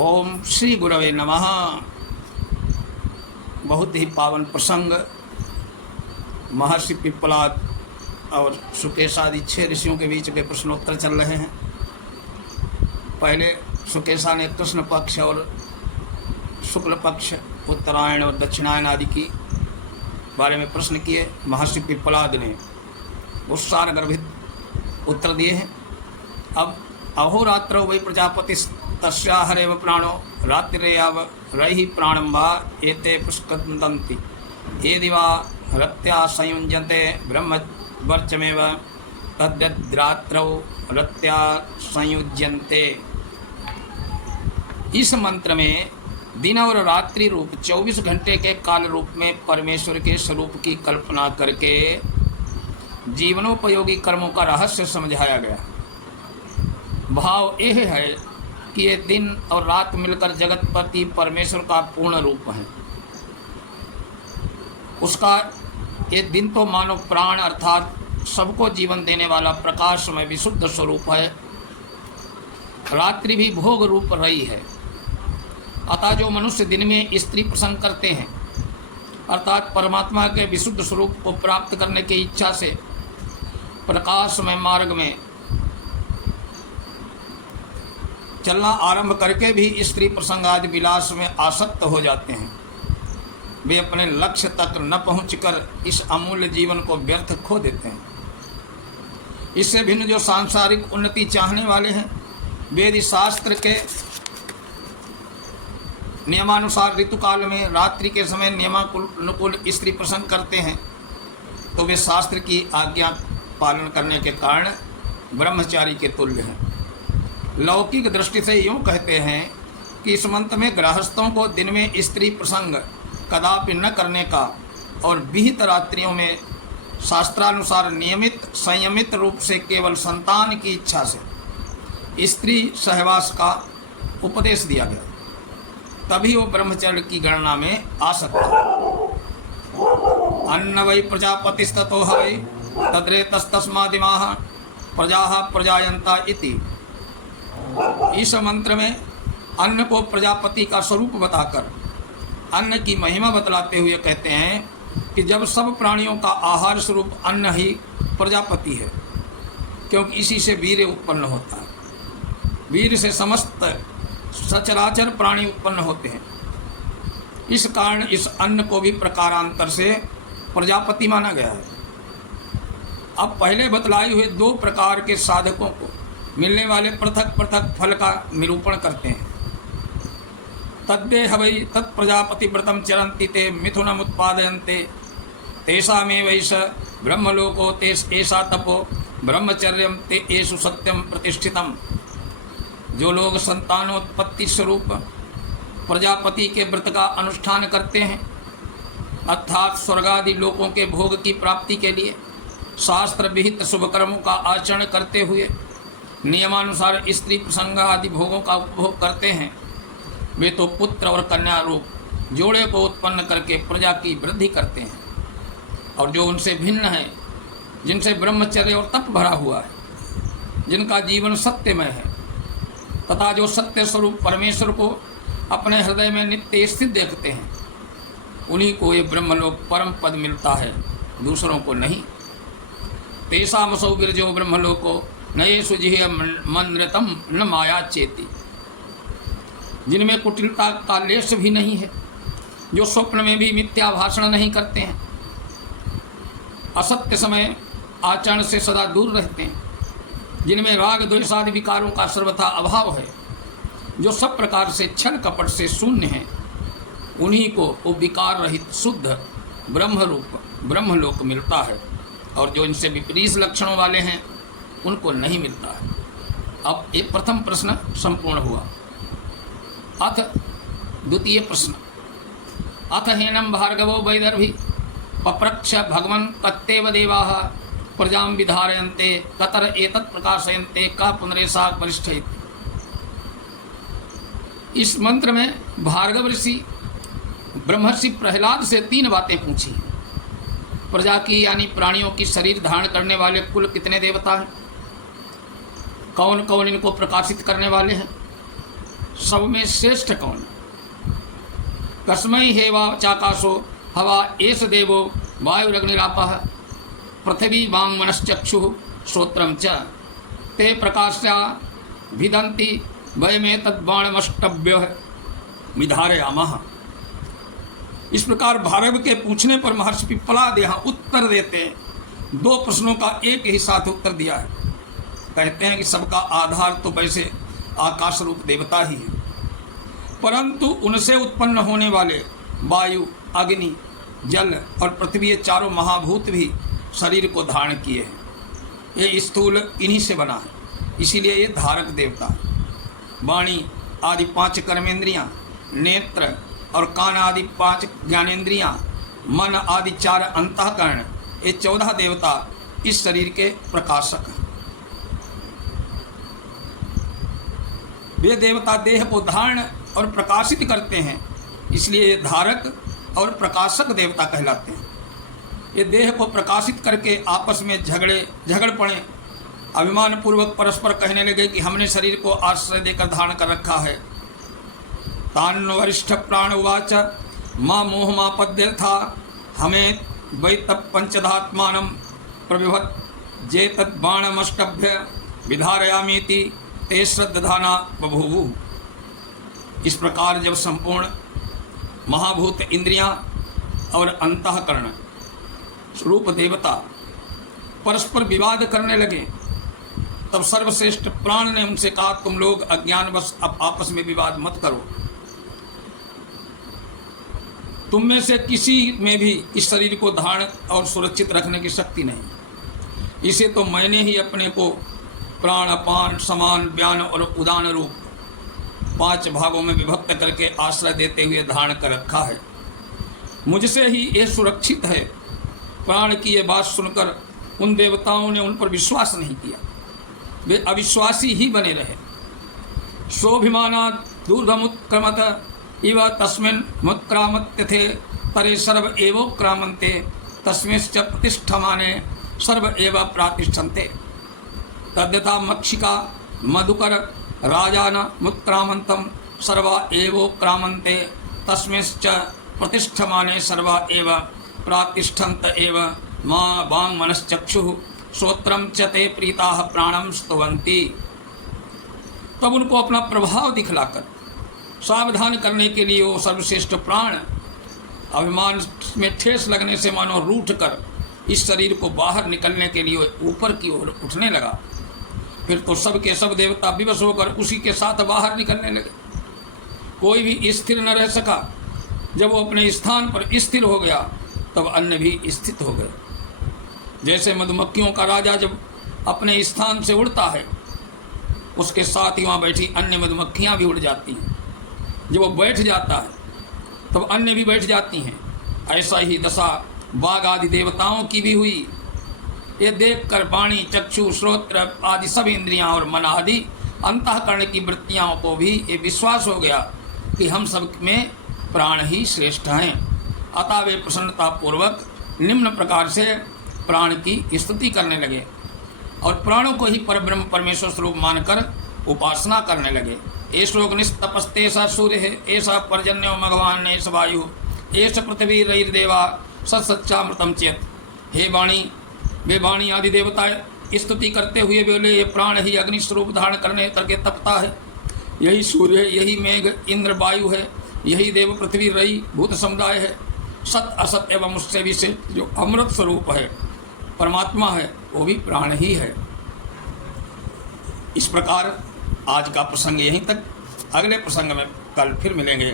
ओम श्री गुरवे नमः। बहुत ही पावन प्रसंग। महर्षि पिप्पलाद और सुकेश आदि 6 ऋषियों के बीच के प्रश्नोत्तर चल रहे हैं। पहले सुकेशा ने कृष्ण पक्ष और शुक्ल पक्ष, उत्तरायण और दक्षिणायन आदि की बारे में प्रश्न किए। महर्षि पिप्पलाद ने उत्साह गर्भित उत्तर दिए हैं। अब अहोरात्रो वै प्रजापति तस्या हरेव प्राणो रात्रिरेव रहि प्राणं वा एते पुष्कन्दन्ति यदि वा रत्या संयुज्यन्ते ब्रह्मवर्चमेव तद्यद्रात्रौ रत्या संयुज्यन्ते। इस मंत्र में दिन और रात्रि रूप 24 घंटे के काल रूप में परमेश्वर के स्वरूप की कल्पना करके जीवनोपयोगी कर्मों का रहस्य समझाया गया। भाव यह है कि ये दिन और रात मिलकर जगतपति परमेश्वर का पूर्ण रूप है। उसका ये दिन तो मानो प्राण अर्थात सबको जीवन देने वाला प्रकाशमय विशुद्ध स्वरूप है। रात्रि भी भोग रूप रही है। अतः जो मनुष्य दिन में स्त्री प्रसंग करते हैं अर्थात परमात्मा के विशुद्ध स्वरूप को प्राप्त करने की इच्छा से प्रकाशमय मार्ग में चलना आरंभ करके भी स्त्री प्रसंग आदि विलास में आसक्त हो जाते हैं। वे अपने लक्ष्य तक न पहुंचकर इस अमूल्य जीवन को व्यर्थ खो देते हैं। इससे भिन्न जो सांसारिक उन्नति चाहने वाले हैं वेद शास्त्र के नियमानुसार ऋतुकाल में रात्रि के समय नियमानुकूल स्त्री प्रसंग करते हैं तो वे शास्त्र की आज्ञा पालन करने के कारण ब्रह्मचारी के तुल्य हैं। लौकिक दृष्टि से यूँ कहते हैं कि इस मंत्र में गृहस्थों को दिन में स्त्री प्रसंग कदापि न करने का और विहित रात्रियों में शास्त्रानुसार नियमित संयमित रूप से केवल संतान की इच्छा से स्त्री सहवास का उपदेश दिया गया। तभी वो ब्रह्मचर्य की गणना में आ सकता है। अन्न वै प्रजापतिस्ततो हवै तद्रेतस्तस्मादिमाः प्रजाः प्रजायन्ता इति। इस मंत्र में अन्न को प्रजापति का स्वरूप बताकर अन्न की महिमा बतलाते हुए कहते हैं कि जब सब प्राणियों का आहार स्वरूप अन्न ही प्रजापति है, क्योंकि इसी से वीर्य उत्पन्न होता है। वीर्य से समस्त सचराचर प्राणी उत्पन्न होते हैं। इस कारण इस अन्न को भी प्रकारांतर से प्रजापति माना गया है। अब पहले बतलाए हुए 2 प्रकार के साधकों को मिलने वाले पृथक पृथक फल का निरूपण करते हैं। तद्देह वै तत्प्रजापति व्रतम चरन्ति ते मिथुनम उत्पादयन्ते तेषामेवैष ब्रह्मलोको तेष ऐसा तपो ब्रह्मचर्यम ते एषु सत्यम प्रतिष्ठितम। जो लोग संतानोत्पत्ति स्वरूप प्रजापति के व्रत का अनुष्ठान करते हैं अर्थात स्वर्गादि लोकों के भोग की प्राप्ति के लिए शास्त्र विहित शुभ कर्मों का आचरण करते हुए नियमानुसार स्त्री प्रसंग आदि भोगों का उपभोग करते हैं, वे तो पुत्र और कन्या रूप जोड़े को उत्पन्न करके प्रजा की वृद्धि करते हैं। और जो उनसे भिन्न है, जिनसे ब्रह्मचर्य और तप भरा हुआ है, जिनका जीवन सत्यमय है तथा जो सत्य स्वरूप परमेश्वर को अपने हृदय में नित्य स्थित देखते हैं, उन्हीं को ये ब्रह्मलोक परम पद मिलता है, दूसरों को नहीं। तेषामसौ विरजो ब्रह्मलोको नयेषु जिह्य मन्त्रतम न माया चेति। जिनमें कुटिलता का लेश भी नहीं है, जो स्वप्न में भी मिथ्या भाषण नहीं करते हैं, असत्य समय आचरण से सदा दूर रहते हैं, जिनमें राग द्वेषादि विकारों का सर्वथा अभाव है, जो सब प्रकार से छल कपट से शून्य है, उन्हीं को वो विकार रहित शुद्ध ब्रह्म रूप ब्रह्मलोक मिलता है। और जो इनसे विपरीत लक्षणों वाले हैं उनको नहीं मिलता है। अब एक प्रथम प्रश्न संपूर्ण हुआ। अथ द्वितीय प्रश्न। अथ हेनम भार्गवो वैदर्भी पप्रच्छ भगवन् कत्तेव देवाः प्रजां विधारयन्ते कतर एतत् प्रकाशयन्ते का पुनरेषा वरिष्ठ। इस मंत्र में भार्गव ऋषि ब्रह्मर्षि प्रहलाद से 3 बातें पूछी। प्रजा की यानी प्राणियों की शरीर धारण करने वाले कुल कितने देवता हैं, कौन कौन इनको प्रकाशित करने वाले हैं, सब में श्रेष्ठ कौन? कस्मै हेवा चाकाशो हवा एष देवो वायुरग्निरापः पृथिवी वांग मनश्चक्षुः श्रोत्रम च ते प्रकाश्या भिदन्ति वयमेतद्बाणमष्टभ्य विधारयामः। इस प्रकार भार्गव के पूछने पर महर्षि पिप्पलाद यहाँ उत्तर देते हैं। दो प्रश्नों का एक ही साथ उत्तर दिया है। कहते हैं कि सबका आधार तो वैसे आकाश रूप देवता ही है, परंतु उनसे उत्पन्न होने वाले वायु, अग्नि, जल और पृथ्वी, ये चारों महाभूत भी शरीर को धारण किए हैं। ये स्थूल इन्हीं से बना है, इसीलिए ये धारक देवता है। वाणी आदि 5 कर्मेंद्रियां, नेत्र और कान आदि 5 ज्ञानेंद्रियां, मन आदि 4 अंतःकरण, ये 14 देवता इस शरीर के प्रकाशक हैं। वे देवता देह को धारण और प्रकाशित करते हैं, इसलिए ये धारक और प्रकाशक देवता कहलाते हैं। ये देह को प्रकाशित करके आपस में झगड़ पड़े, अभिमान पूर्वक परस्पर कहने लगे कि हमने शरीर को आश्रय देकर धारण कर रखा है। तान वरिष्ठ प्राण उवाच माँ मोह मापद्यर्था हमें वै तप पंचधात्मान प्रविभत जे तद्बाणमष्टभ्य विधारयामीति ते श्रद्धाना बभूवु। इस प्रकार जब संपूर्ण महाभूत इंद्रियां और अंतःकरण रूप देवता परस्पर विवाद करने लगे, तब सर्वश्रेष्ठ प्राण ने उनसे कहा, तुम लोग अज्ञानवश अब आपस में विवाद मत करो। तुम में से किसी में भी इस शरीर को धारण और सुरक्षित रखने की शक्ति नहीं। इसे तो मैंने ही अपने को प्राण, अपान, समान, व्यान और उदान रूप 5 भागों में विभक्त करके आश्रय देते हुए धारण कर रखा है। मुझसे ही ये सुरक्षित है। प्राण की ये बात सुनकर उन देवताओं ने उन पर विश्वास नहीं किया, वे अविश्वासी ही बने रहे। सोभिमानात् दूर्धमुत्क्रमत इव तस्मिन् मुत्क्रामत्यथे तरे सर्व एवोक्रामन्ते तस्मिंश्च प्रतिष्ठमाने सर्व एव प्रातिष्ठन्ते। तद्यथा मक्षिका मधुकर राजान मुत्क्रामन्तं सर्वा एवोक्रामन्ते तस्मिंश्च प्रतिष्ठमाने सर्वा एव प्रातिष्ठन्त एव मां वांग मनश्चक्षुः श्रोत्रम च ते प्रीताः प्राणम स्तुवन्ति। तब उनको अपना प्रभाव दिखलाकर सावधान करने के लिए वो सर्वश्रेष्ठ प्राण अभिमान में ठेस लगने से मानो रूठ कर इस शरीर को बाहर निकलने के लिए ऊपर की ओर उठने लगा। फिर तो सब के सब देवता विवश होकर उसी के साथ बाहर निकलने लगे। कोई भी स्थिर न रह सका। जब वो अपने स्थान पर स्थिर हो गया तब अन्य भी स्थित हो गए। जैसे मधुमक्खियों का राजा जब अपने स्थान से उड़ता है, उसके साथ ही वहाँ बैठी अन्य मधुमक्खियाँ भी उड़ जाती हैं। जब वो बैठ जाता है तब अन्य भी बैठ जाती हैं। ऐसा ही दशा बाघ आदि देवताओं की भी हुई। ये देखकर वाणी, चक्षु, श्रोत्र आदि सब इंद्रियां और मन आदि अंतःकरण की वृत्तियों को भी ये विश्वास हो गया कि हम सब में प्राण ही श्रेष्ठ हैं। अतः वे प्रसन्नतापूर्वक निम्न प्रकार से प्राण की स्तुति करने लगे और प्राणों को ही परब्रह्म परमेश्वर स्वरूप मानकर उपासना करने लगे। एषोऽग्निस्तपस्ते स सूर्य ऐसा पर्जन्यो भगवान एष वायु एष पृथ्वी रैर्देवा सत्सच्चामृतम चेत। हे वाणी, वे वाणी आदि देवता स्तुति करते हुए बोले, ये प्राण ही अग्नि स्वरूप धारण करने करके तपता है। यही सूर्य, यही मेघ, इंद्र, वायु है। यही देव, पृथ्वी, रई, भूत समुदाय है। सत असत एवं उससे भी से जो अमृत स्वरूप है, परमात्मा है, वो भी प्राण ही है। इस प्रकार आज का प्रसंग यहीं तक। अगले प्रसंग में कल फिर मिलेंगे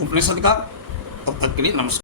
उपनिषद का। तब तक के लिए नमस्कार।